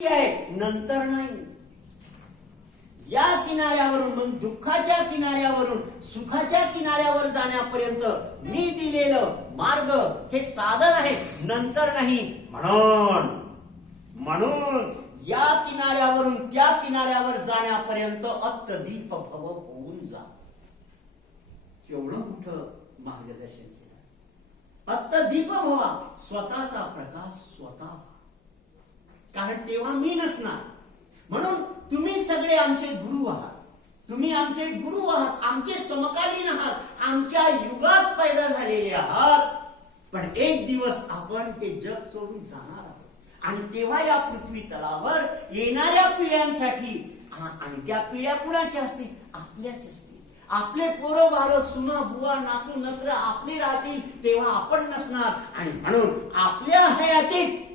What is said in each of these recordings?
आहे नंतर नाही. या किनाऱ्यावरून मग दुःखाच्या किनाऱ्यावरून सुखाच्या किनाऱ्यावर जाण्यापर्यंत मी दिलेलं मार्ग हे साधन आहे नंतर नाही. म्हणून म्हणून या किनाऱ्यावरून त्या किनाऱ्यावर जाण्यापर्यंत अत्तदीप भव होऊन जा. एवढं मोठं मार्गदर्शन केलं. अत्तदीप भवा स्वतःचा प्रकाश स्वतः कारण तेव्हा मी नसणार. म्हणून तुम्ही सगळे आमचे गुरु आहात. तुम्ही आमचे गुरु आहात. आमचे समकालीन आहात. आमच्या युगात पैदा झालेले आहात. पण एक दिवस आपण हे जग सोडून जाणार आहोत. आणि तेव्हा या पृथ्वी तलावर येणाऱ्या पिढ्यांसाठी आणि त्या पिढ्या कुणाच्या असतील? आपल्याच असतील. आपले पोरं बारं सुना बुवा नातू नत्र आपले राहतील तेव्हा आपण नसणार. आणि म्हणून आपल्या हयातीत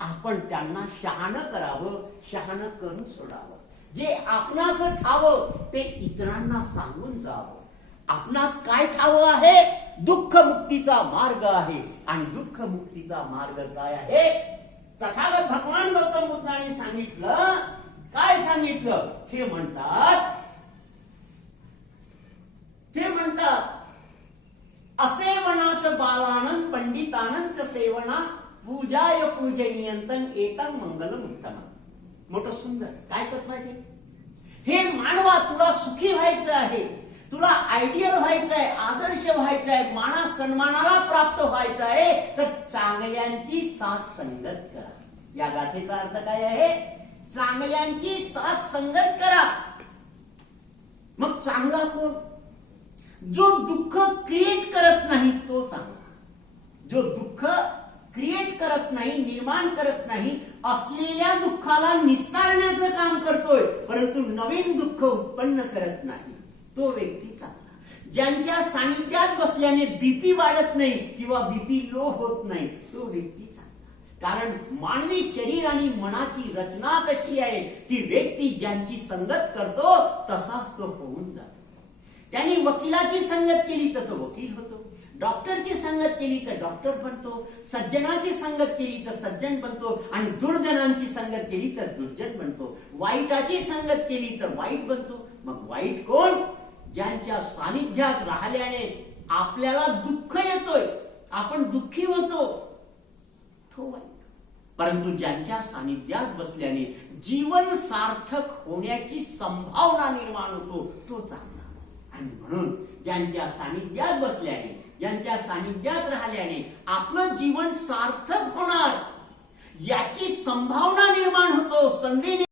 आपण त्यांना शहाणं करावं शहाणं करून सोडावं. जे आपणास ठावं ते इतरांना सांगून जावं. आपणास काय ठावं आहे? दुःख मुक्तीचा मार्ग आहे. आणि दुःख मुक्तीचा मार्ग काय आहे? तथागत भगवान गौतम बुद्धाने सांगितलं. काय सांगितलं? ते म्हणतात ते म्हणतात असेवनाच बालानंद पंडितानंच सेवना पूजाय पूजनीयंतन एतंग मंगलम उत्तम मोठं सुंदर. काय तत्व आहे हे मानवा तुला सुखी व्हायचं आहे. तुला आयडियल व्हायचं आहे आदर्श व्हायचं आहे माना सन्मानाला प्राप्त व्हायचं आहे तर चांगल्यांची साथ संगत करा. या गाथेचा अर्थ काय आहे? चांगल्यांची साथ संगत करा. मग चांगला कोण? जो दुःख क्रिएट करत नाही तो चांगला. जो दुःख नाही निर्माण करत नाही असलेल्या दुःखाला निस्तारण्याचं काम करतोय परंतु नवीन दुःख उत्पन्न करत नाही. तो व्यक्ती चांगला. ज्यांच्या सानिध्यात बसल्याने बीपी वाढत नाही किंवा बीपी लो होत नाही तो व्यक्ती चांगला. कारण मानवी शरीर आणि मनाची रचना कशी आहे की व्यक्ती ज्यांची संगत करतो तसाच तो होऊन जातो. त्यांनी वकिलाची संगत केली तर तो वकील होतो. डॉक्टरची संगत केली तर डॉक्टर बनतो सज्जनाची संगत केली तर सज्जन बनतो आणि दुर्जनांची संगत केली तर दुर्जन बनतो. वाईटाची संगत केली तर वाईट बनतो. मग वाईट कोण? ज्यांच्या सानिध्यात राहिल्याने आपल्याला दुःख येतोय. आपण दुःखी होतो. तो वाईट. परंतु ज्यांच्या सानिध्यात बसल्याने जीवन सार्थक होण्याची संभावना निर्माण होतो तो चांगला. आणि म्हणून ज्यांच्या सानिध्यात बसल्याने यांच्या सानिध्यात राहिल्याने आपलं जीवन सार्थक होणार. याची संभावना निर्माण होतो संधी